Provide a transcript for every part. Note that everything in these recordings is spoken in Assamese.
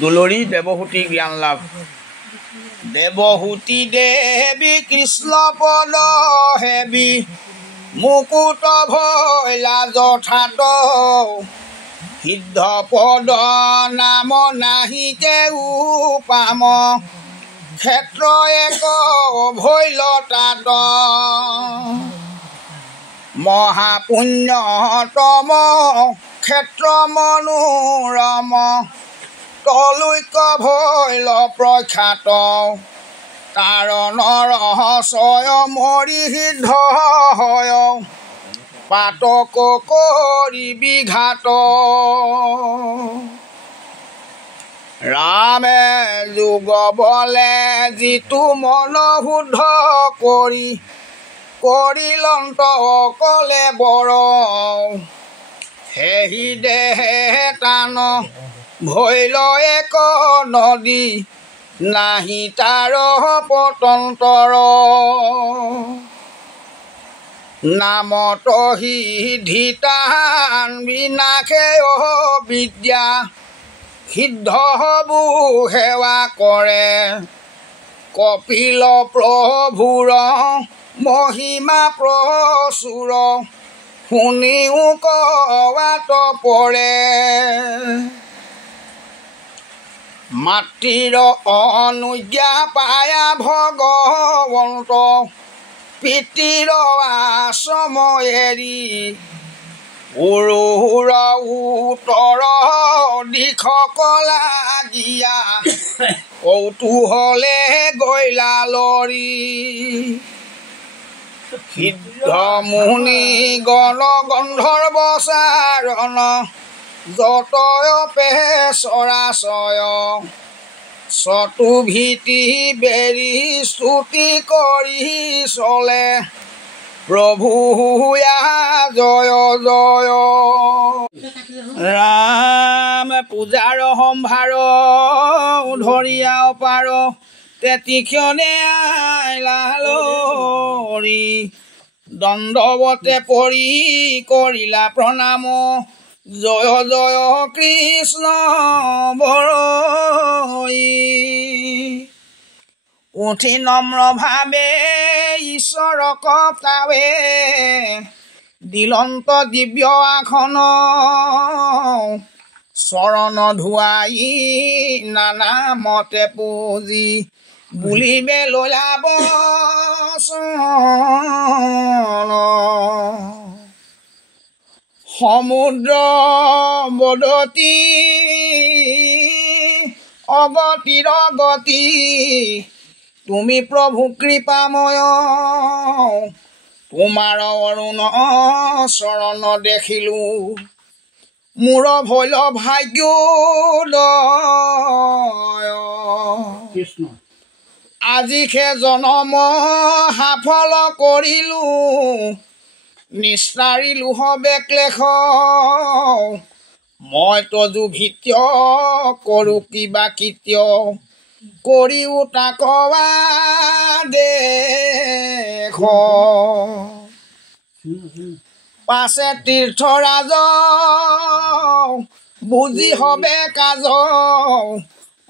দুলৰী দেৱহূতি জ্ঞান লাভ। দেৱহূতি দেৱী কৃষ্ণ পদ হেবি মুকুট ভৈলা যথাত সিদ্ধ পদ নাম নাহিকে উপাম ক্ষেত্ৰ এক ভৈল তাত মহাপুণ্যতম ক্ষেত্ৰ মনোৰম তলৈক ভৈল প্ৰখ্যাত তাৰ নৰহস্য মৰি সিদ্ধ হয় পাতক কৰি বিঘাত ৰামে যোগ বলে যিটো মন শুদ্ধ কৰিলন্ত অকলে বৰ সেহি দেহে টান ভৈল এক নদী নাহি তাৰ পতন্তৰ নামত সিদ্ধিতান বিনাশে বিদ্যা সিদ্ধ হবু সেৱা কৰে কপিল প্ৰভুৰ মহিমা প্ৰচুৰ শুনিও কোৱাত পৰে মাতৃৰ অনুজ্ঞা পায়া ভগৱন্ত পিতৃৰ আশ্ৰম এৰি উৰুৰ উত্তৰ দিশ কলাগিয়া কৌতূহলে গৈলা লৰি সিদ্ধ মুনি গণ গন্ধৰ্ব চাৰণ যতয়পে চৰাচয় চতু ভীতি বেৰি স্তুতি কৰি চলে প্ৰভু জয় জয় ৰাম পূজাৰ সম্ভাৰ ধৰিয়া অপাৰ তেতিক্ষণে আইলা লৰি দণ্ডৱতে পৰি কৰিলা প্ৰণাম জয় জয় কৃষ্ণ বৰই উঠি নম্ৰ ভাৱে ঈশ্বৰক পাৱে দিলন্ত দিব্য আসন চৰণ ধুৱাই নানা মতে পুজি বুলিবে ললা বচন সমুদ্ৰ বদতি অগতিৰ গতি তুমি প্ৰভু কৃপাময় তোমাৰ অৰুণ চৰণ দেখিলো মোৰ ভৈল ভাগ্যোদয় আজিহে জনম সাফল কৰিলো নিস্তাৰিলো হবে ক্লেশ মই তজু ভিত্য কৰো কিবা কৃত্য কৰিও তাকবা দেখ পাছে তীৰ্থৰাজ বুজি হবে কাজ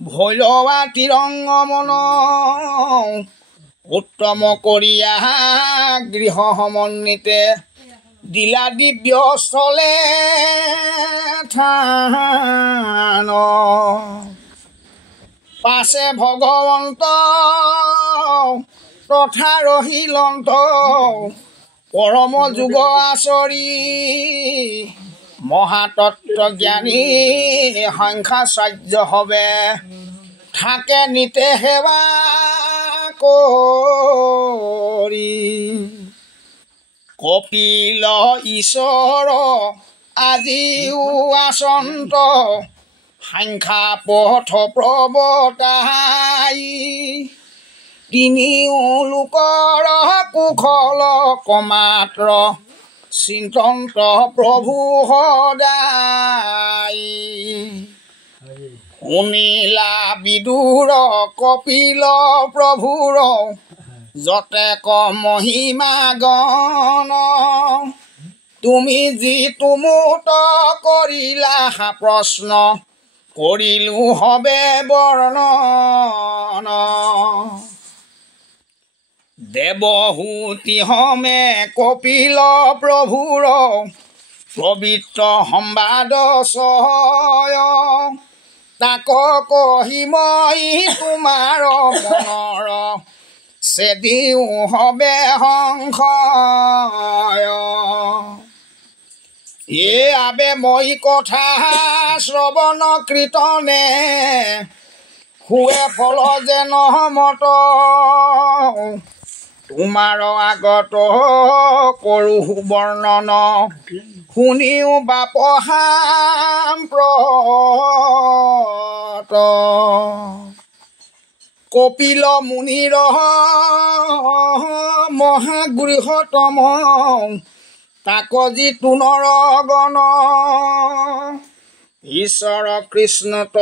ভৈলৱা তিৰংগ মন উত্তম কৰিয়া গৃহ সমন্বিতে দিলা দিব্য স্থলে থান পাছে ভগৱন্ত তথা ৰহিলন্ত পৰম যুগ আচৰি মহাতত্ত্ব জ্ঞানী সংখ্যাচাৰ্য হবে থাকে নিতে সেৱা কৰি কপিল ঈশ্বৰ আজিও আচন্ত সংখ্যা পথ প্ৰৱৰ্তাই তিনিও লোকৰ কুশল কমাত্ৰ চিন্তন্ত প্ৰভু সদায় শুনিলা বিদুৰ কপিল প্ৰভুৰ যতে ক মহিমা গণ তুমি যিটো মুত কৰিলা প্ৰশ্ন কৰিলো হবে বৰ্ণন দেৱহূতি হমে কপিল প্ৰভুৰ পবিত্ৰ সম্বাদ সয় তাক কহি মই তোমাৰ মনৰ চেদিও হবে সংশয় আবে মই কথা শ্ৰৱণ কীৰ্তনে হুৱে ফল যেন মত তোমাৰ আগত কৰো বৰ্ণন শুনিও বাপহাম প্ৰত কপিল মুনিৰ মহাগৃহতম তাক যি তুনৰ গণ ঈশ্বৰ কৃষ্ণত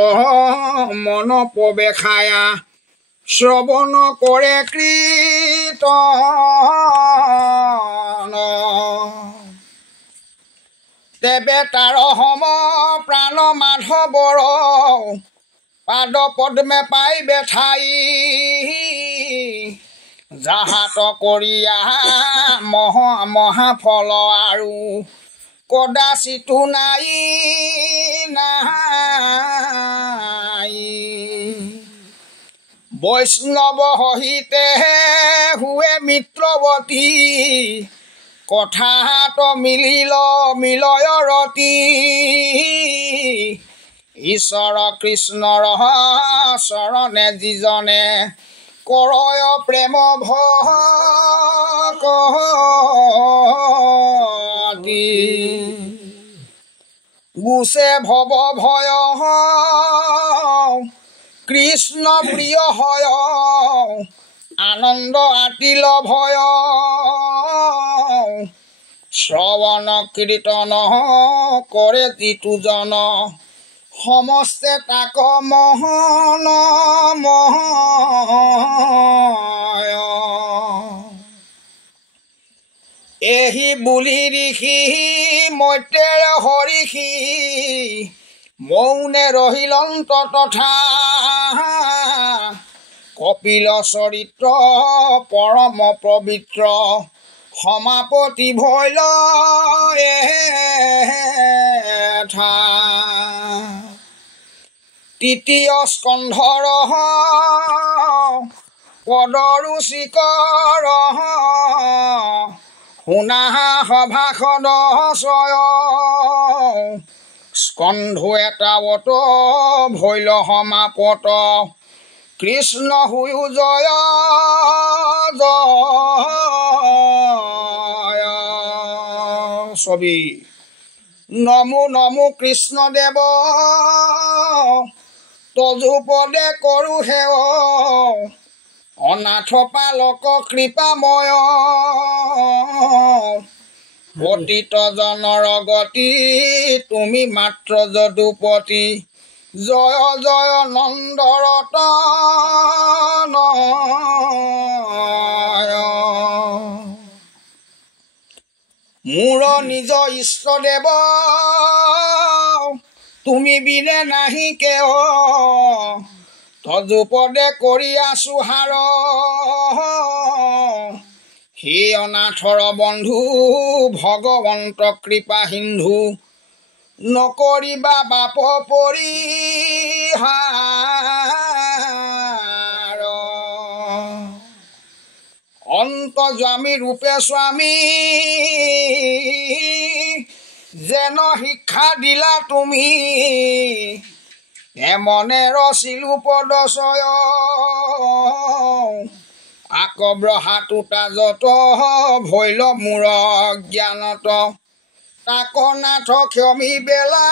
মন প্ৰবেশায়া শ্ৰৱণ কৰে কীৰ্তন তেবে তাৰ সম প্ৰাণ মাধৱৰ পাদ পদ্মে পাইবে ঠাই যাহাত কৰিয়া মহাফল আৰু কদাচিতো নাই বৈষ্ণৱ সহিতে হুৱে মিত্ৰৱতী কথাত মিলয় ৰতি ঈশ্বৰ কৃষ্ণৰ চৰণে যিজনে কৰয় প্ৰেম ভক্তি গুছে ভৱ ভয় কৃষ্ণ প্ৰিয় হয় আনন্দ আতিল ভয় শ্ৰৱণ কীৰ্তন কৰে যিটোজন সমস্তে তাক মহন এহি বুলি ঋষি মৈত্ৰেয় হৰিষি মৌনে ৰহিলন্ত তথা কপিল চৰিত্ৰ পৰম পবিত্ৰ সমাপতি ভৈল তৃতীয় স্কন্ধৰ পদৰুচিকৰ শুনা সভাসদ চয় স্কন্ধু এটাৱত ভৈল সমাপত কৃষ্ণ হুয়ো জয় জয় ছবি নমো নমো কৃষ্ণদেৱ তজুপদে কৰো সেৱ অনাথ পালক কৃপাময় পতিত জনৰ গতি তুমি মাত্ৰ যদুপতি জয় জয় নন্দৰতন মোৰ নিজ ইষ্টদেৱ তুমি বিনে নাহি কেও তজুপদে কৰি আছো হাৰ হে অনাথৰ বন্ধু ভগৱন্ত কৃপা সিন্ধু নকৰিবা বাপ পৰিহাৰ অন্তৰ্যামী ৰূপে স্বামী যেন শিক্ষা দিলা তুমি এমনে ৰচিলো পদচয় আকব্ৰহাটোতা যত ভৈল মূৰ জ্ঞানত তাক নাথ ক্ষমি বেলা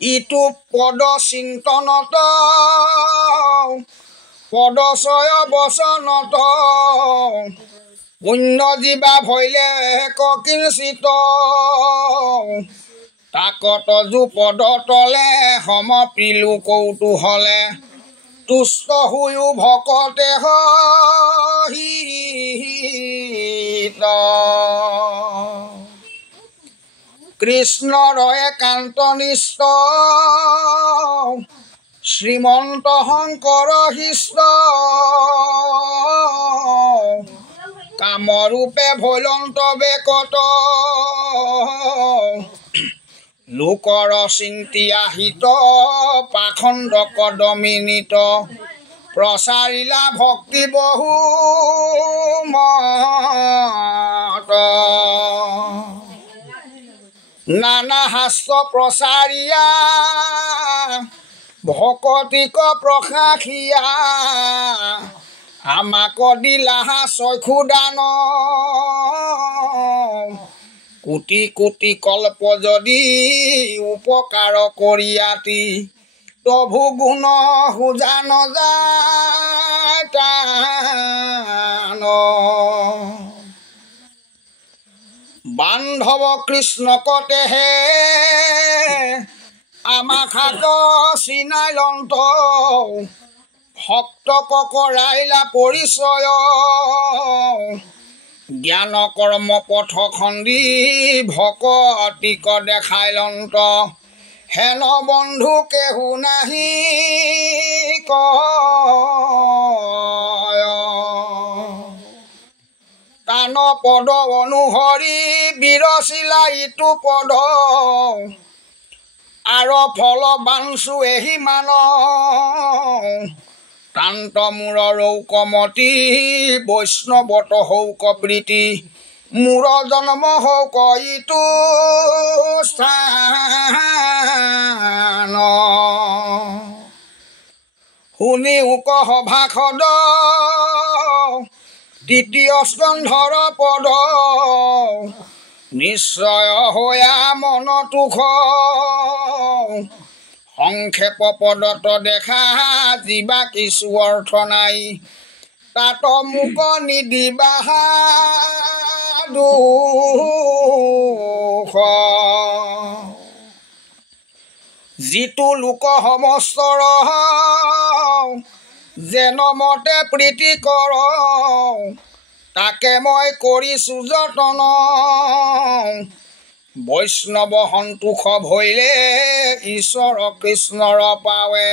ইটো পদ চিন্তনত পদচয় বচনত পুণ্য জীৱা ভৈলে ককিঞ্চিত তাকত যুপদ তলে সমপিলো কৌতূহলে তুষ্ট হুয়ো ভকতে নিহিত কৃষ্ণৰ একান্ত নিষ্ঠ শ্ৰীমন্ত শংকৰ শিষ্ট কামৰূপে ভৈলন্ত বেকত লোকৰ চিন্তি আহিত পাখণ্ড কদমিনিত প্ৰচাৰিলা ভক্তি বহু মত নানা শাস্ত্ৰ প্ৰচাৰিয়া ভকতিক প্ৰশাসিয়া আমাক দিলা চক্ষু দান কোটি কোটি কল্প যদি উপকাৰ কৰিয়াতি প্ৰভু গুণ সুজা নযায় টান বান্ধৱ কৃষ্ণক তেহে আমাক হাত চিনাই লন্ত ভক্তক কৰাইলা পৰিচয় জ্ঞান কৰ্ম পথ খন্দি ভকতিক দেখাই লন্ত হেন বন্ধু কেহু নাহি কয় তান পদ অনুসৰি বিৰচিলা ইটো পদ আৰু ফল বাঞ্চু এহি মান তান্ত মূৰ ৰৌকমতি বৈষ্ণৱত হৌক প্ৰীতি মূৰ জন্ম হৌক ইটো স্থান শুনি উক সভাসদ তৃতীয় স্কন্ধৰ পদ নিশ্চয় হৈয়া মনতুখ সংক্ষেপ পদত দেখা যিবা কিছু অৰ্থ নাই তাত মোক নিদিবা দুখ যিটো লোক সমস্তৰ যেন মতে প্ৰীতি কৰ তাকে মই কৰিছো যতন বৈষ্ণৱ সন্তোষ ভৈলে ঈশ্বৰ কৃষ্ণৰ পাৱে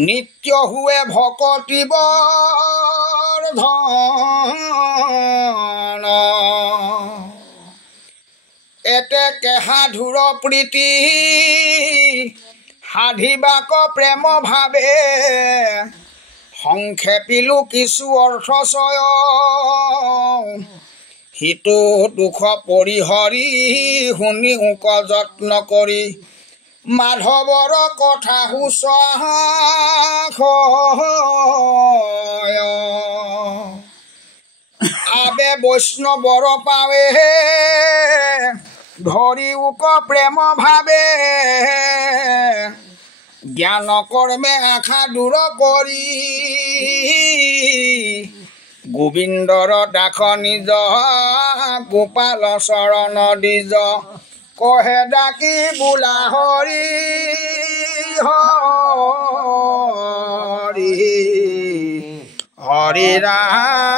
নিত্য হুৱে ভকতি বৰ্ধন এতেকে সাধুৰ প্ৰীতি সাধিবাক প্ৰেম ভাৱে সংক্ষেপিলো কিছু অৰ্থচয় সিটো দুখ পৰিহৰি শুনি উক যত্ন কৰি মাধৱৰ কথা শুশ্ৰূষা আবে বৈষ্ণৱৰ পাৱে ধৰি উক প্ৰেম ভাৱে জ্ঞান কৰ্মে আশা দূৰ কৰি গোবিন্দৰ দাস নিজ গোপাল চৰণ দ্বিজ কহে ডাকি বোলা হৰি হৰি হৰি ৰাম